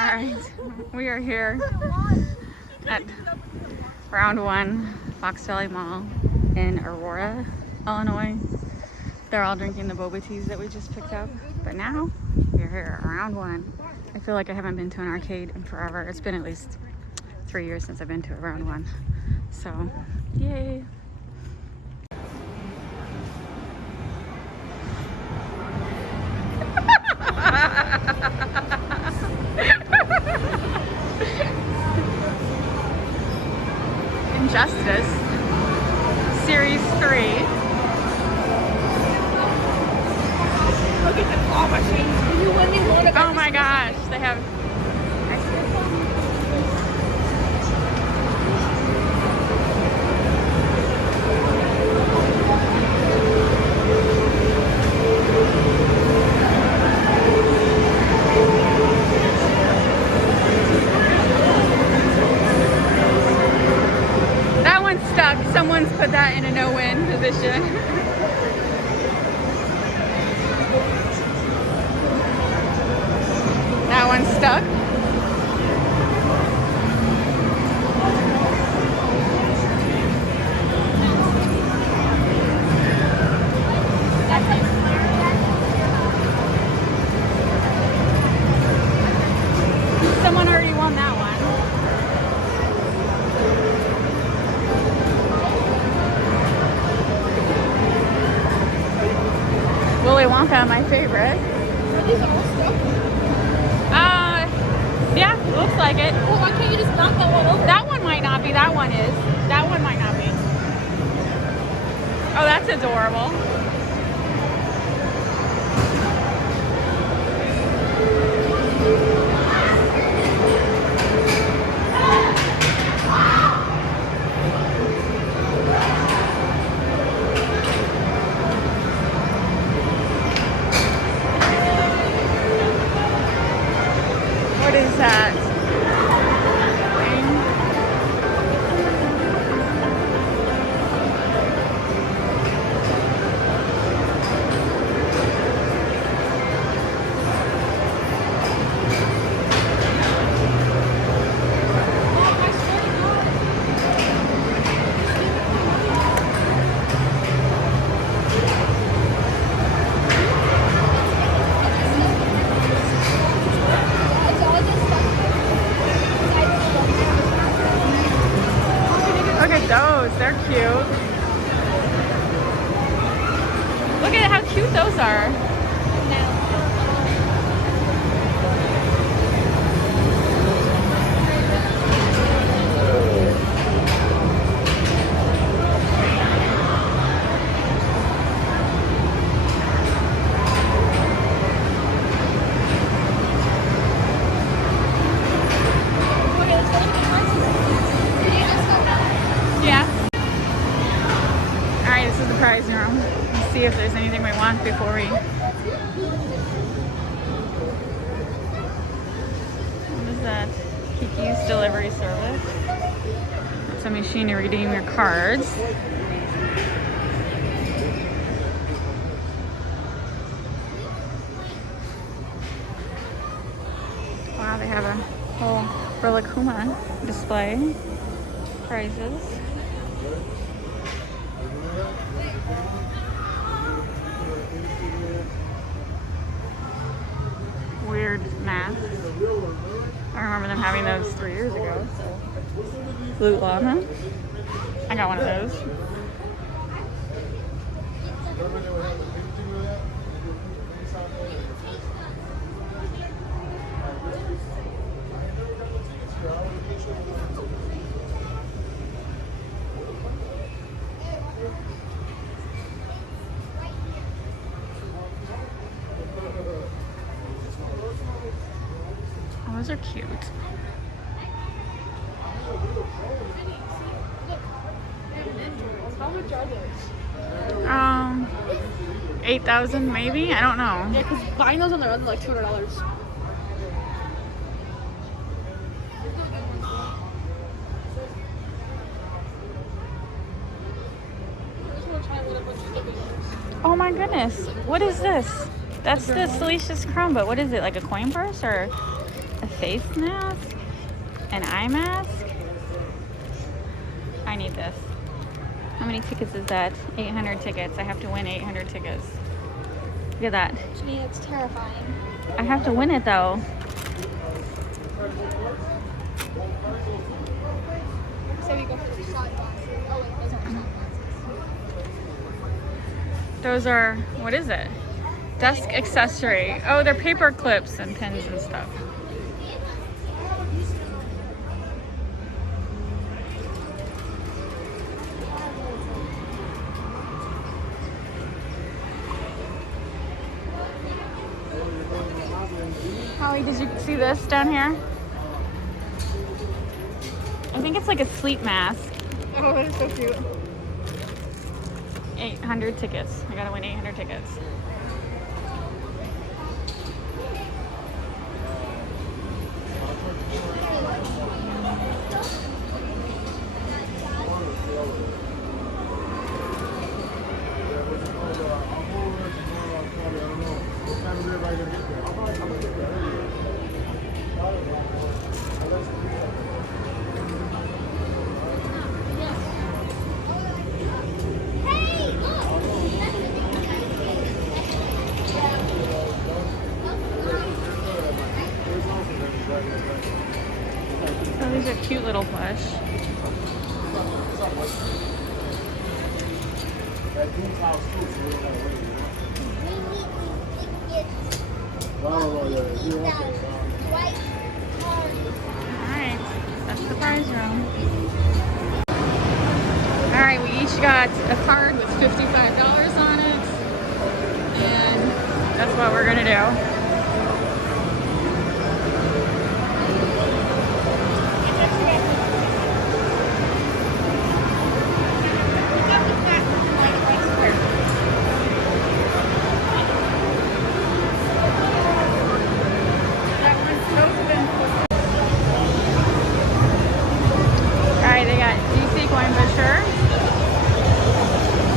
Alright, we are here at round 1 Fox Valley Mall in Aurora, Illinois. They're all drinking the boba teas that we just picked up, but now we're here at round 1. I feel like I haven't been to an arcade in forever. It's been at least 3 years since I've been to a round 1. So, yay! Injustice Series 3. Look at the claw machine. You wouldn't even want to. Oh my gosh, they have. That one's stuck. Someone's put that in a no-win position. That one's stuck. Someone already won that one. Willy Wonka, my favorite. Are these all stuck? Yeah, looks like it. Well, why can't you just knock that one over? That one might not be. That one is. That one might not be. Oh, that's adorable. What is that? Look at those, they're cute. Look at how cute those are. Yeah. Alright, this is the prize room. Let's see if there's anything we want before we... What is that? Kiki's delivery service. It's a machine to redeem your cards. Wow, they have a whole Rilakkuma display. Prizes. Weird masks. I remember them having those 3 years ago. Blue llama. I got one of those. Oh, those are cute. How much are those? 8,000 maybe? I don't know. Yeah, because buying those on their own are like $200. Oh my goodness. What is this? That's the Delicious Crumb, but what is it? Like a coin purse or? a face mask, an eye mask. I need this. How many tickets is that? 800 tickets. I have to win 800 tickets. Look at that. Janine, it's terrifying. I have to win it though. So we go for the shot glasses. Oh wait, those aren't shot glasses. Those are, what is it? Desk accessory. Oh, they're paper clips and pins and stuff. Howie, did you see this down here? I think it's like a sleep mask. Oh, that's so cute. 800 tickets. I gotta win 800 tickets. Oh, these are cute little plush. Alright, that's the prize room. Alright, we each got a card with $55 on it. And that's what we're gonna do.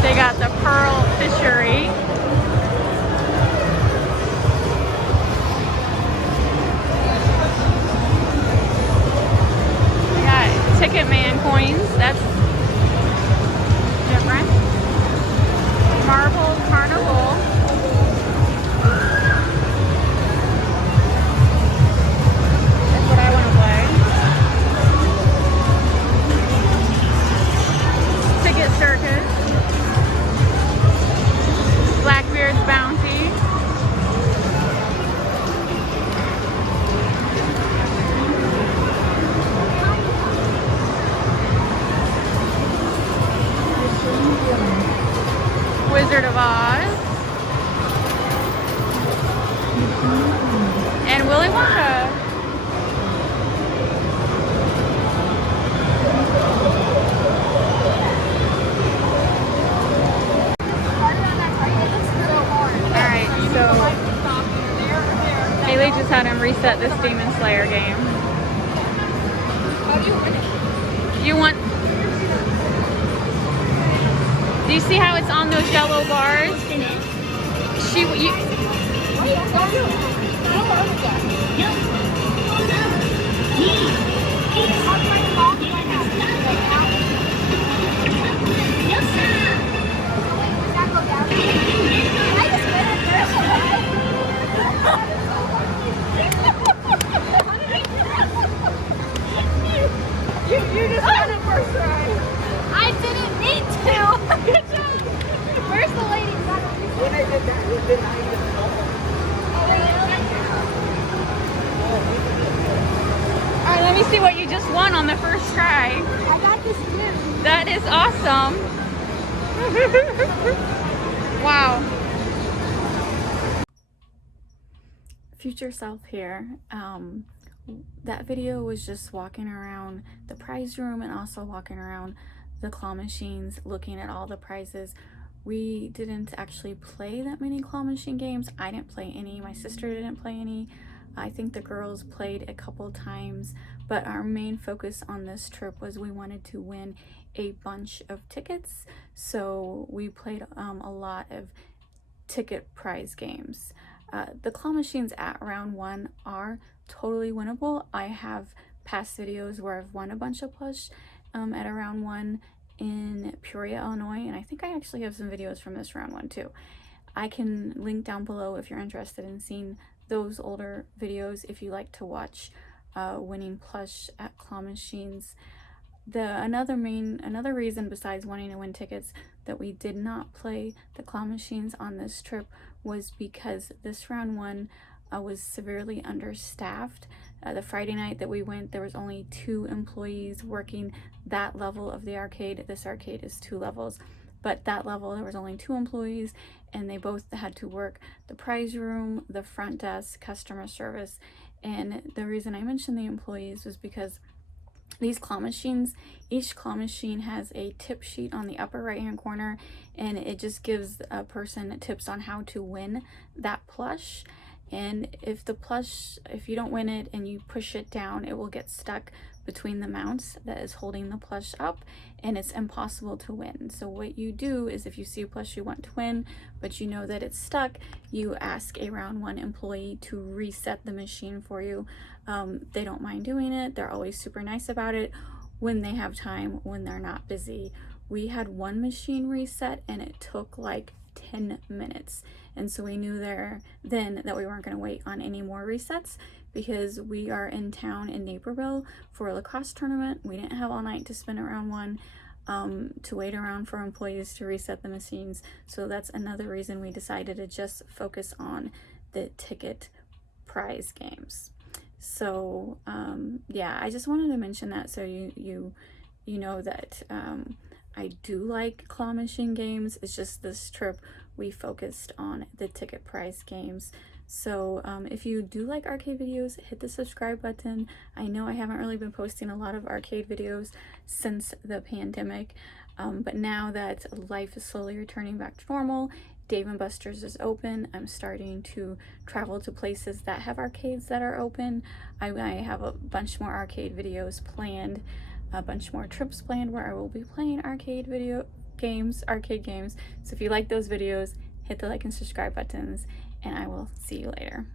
They got the Pearl Fishery. We got Ticketman coins. That's different. Marble Carnival. That's what I want to play. Ticket Circus. Blackbeard's Bounty. Wizard of Oz. And Willy Wonka. Haley just had him reset this Demon Slayer game. How do you win it? You want... Do you see how it's on those yellow bars? You just won it first try. I didn't need to. Good job. Where's the lady? When I did that, we did not even know. Alright, let me see what you just won on the first try. I got this gift. That is awesome. Wow. Future self here. That video was just walking around the prize room and also walking around the claw machines, looking at all the prizes. We didn't actually play that many claw machine games. I didn't play any. My sister didn't play any. I think the girls played a couple times, but our main focus on this trip was we wanted to win a bunch of tickets. So we played a lot of ticket prize games. The claw machines at round one are totally winnable. I have past videos where I've won a bunch of plush at a round one in Peoria, Illinois, and I think I actually have some videos from this round one too. I can link down below if you're interested in seeing those older videos if you like to watch winning plush at claw machines. Another reason besides wanting to win tickets that we did not play the claw machines on this trip was because this round one was severely understaffed. The Friday night that we went, there was only 2 employees working that level of the arcade. This arcade is 2 levels, but that level there was only 2 employees, and they both had to work the prize room, the front desk, customer service. And the reason I mentioned the employees was because these claw machines, each claw machine has a tip sheet on the upper right hand corner, and it just gives a person tips on how to win that plush. And if you don't win it and you push it down, it will get stuck between the mounts that is holding the plush up, and it's impossible to win. So what you do is, if you see a plush you want to win but you know that it's stuck, you ask a round one employee to reset the machine for you. They don't mind doing it. They're always super nice about it when they have time, when they're not busy. We had one machine reset and it took like 10 minutes, and so we knew then that we weren't going to wait on any more resets, because we are in town in Naperville for a lacrosse tournament. We didn't have all night to spend around one to wait around for employees to reset the machines. So that's another reason we decided to just focus on the ticket prize games. So yeah, I just wanted to mention that so you know that I do like claw machine games. It's just this trip we focused on the ticket prize games. So if you do like arcade videos, hit the subscribe button. I know I haven't really been posting a lot of arcade videos since the pandemic, but now that life is slowly returning back to normal, Dave & Buster's is open. I'm starting to travel to places that have arcades that are open. I have a bunch more arcade videos planned, a bunch more trips planned where I will be playing arcade games. So if you like those videos, hit the like and subscribe buttons, and I will see you later.